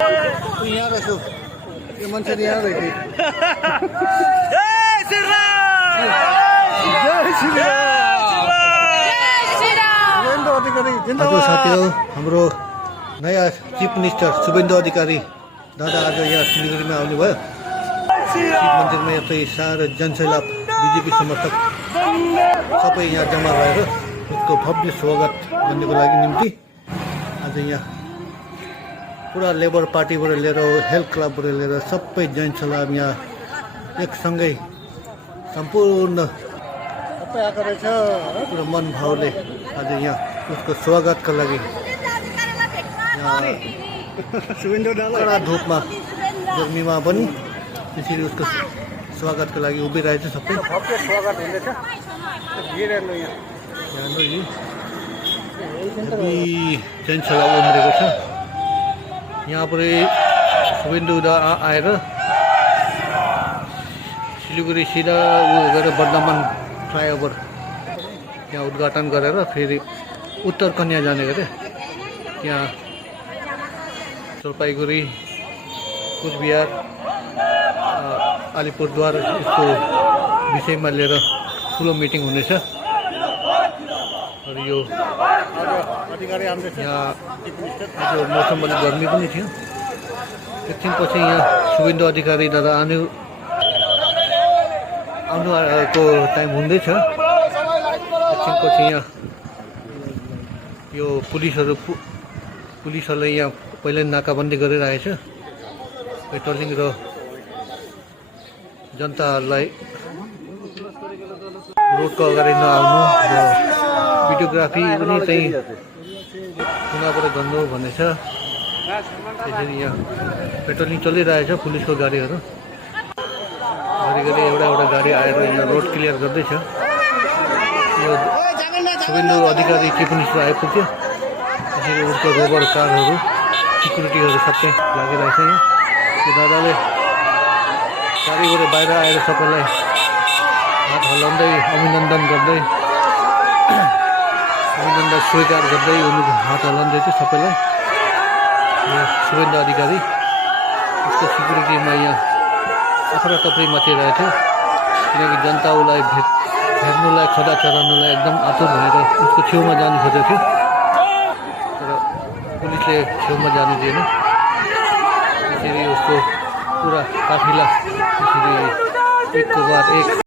यहाँ रहेछ यो मान्छे यहाँ रहेछ हजुर साथीहरू हाम्रो नयाँ चिफ मिनिस्टर शुभेन्दु अधिकारी दादा आज यहाँ सिलगढीमा आउनुभयो शिव मन्दिरमा यतै सारा जनसैलाब बिजेपी समर्थक सबै यहाँ जम्मा भएर उसको भव्य स्वागत गर्नको लागि निम्ति आज यहाँ पुरा लेबर पार्टीबाट लिएर हेल्थ क्लबबाट लिएर सबै जनसैलाब यहाँ एकसँगै सम्पूर्ण सबै आएको रहेछ पुरा मन भावले आज यहाँ उसको स्वागतका लागि कडा धुपमा गर्मीमा पनि त्यसरी उसको स्वागतको लागि उभिरहेछ सबै भव्य स्वागत हुँदैछ जनसैलाब उम्रेको छ यहाँबाट शुभेन्दु आएर सिलगढी सिधा गएर वर्धमान फ्लाइओभर यहाँ उद्घाटन गरेर फेरि उत्तर कन्या जाने गरे यहाँ जलपाइगुडी कुचबिहार अलिपुरद्वार यसको विषयमा लिएर ठुलो मिटिङ हुनेछ र यो यहाँ आज मौसम अलिक गर्मी पनि थियो एकछिनपछि यहाँ शुभेन्दु अधिकारी दादा आउनुको टाइम हुँदैछ एकछिनपछि यहाँ यो पुलिसहरूले यहाँ पहिल्यै नाकाबन्दी गरिरहेछ पेट्रोलिङ र जनताहरूलाई रोडको अगाडि नआउनु र भिडियोग्राफी पनि चाहिँ कुनाबाट गर्नु भन्ने छ त्यसरी यहाँ पेट्रोलिङ चलिरहेछ पुलिसको गाडीहरू घरिघरि एउटा गाडी आएर यहाँ रोड क्लियर गर्दैछ यो शुभेन्दु अधिकारी चिफ मिनिस्टर आइपुग्यो त्यसरी उसको रोबर कारहरू सिक्युरिटीहरू सबै लागिरहेछ यहाँ त्यो दादाले गाडीबाट बाहिर आएर सबैलाई हात हल्लाउँदै अभिनन्दन स्वीकार गर्दै उनीको हात हल्लाउँदै थियो सबैलाई यहाँ शुभेन्दु अधिकारी उसको सिक्युरिटीमा यहाँ अफरातफरी मचिरहेको थियो किनकि जनता उसलाई भेट्नुलाई खदा चढाउनुलाई एकदम आतुर भएर उसको छेउमा जानु खोजेको थियो तर पुलिसले छेउमा जानु दिएन त्यसरी उसको पुरा काफिला त्यसरी एकको बाद एक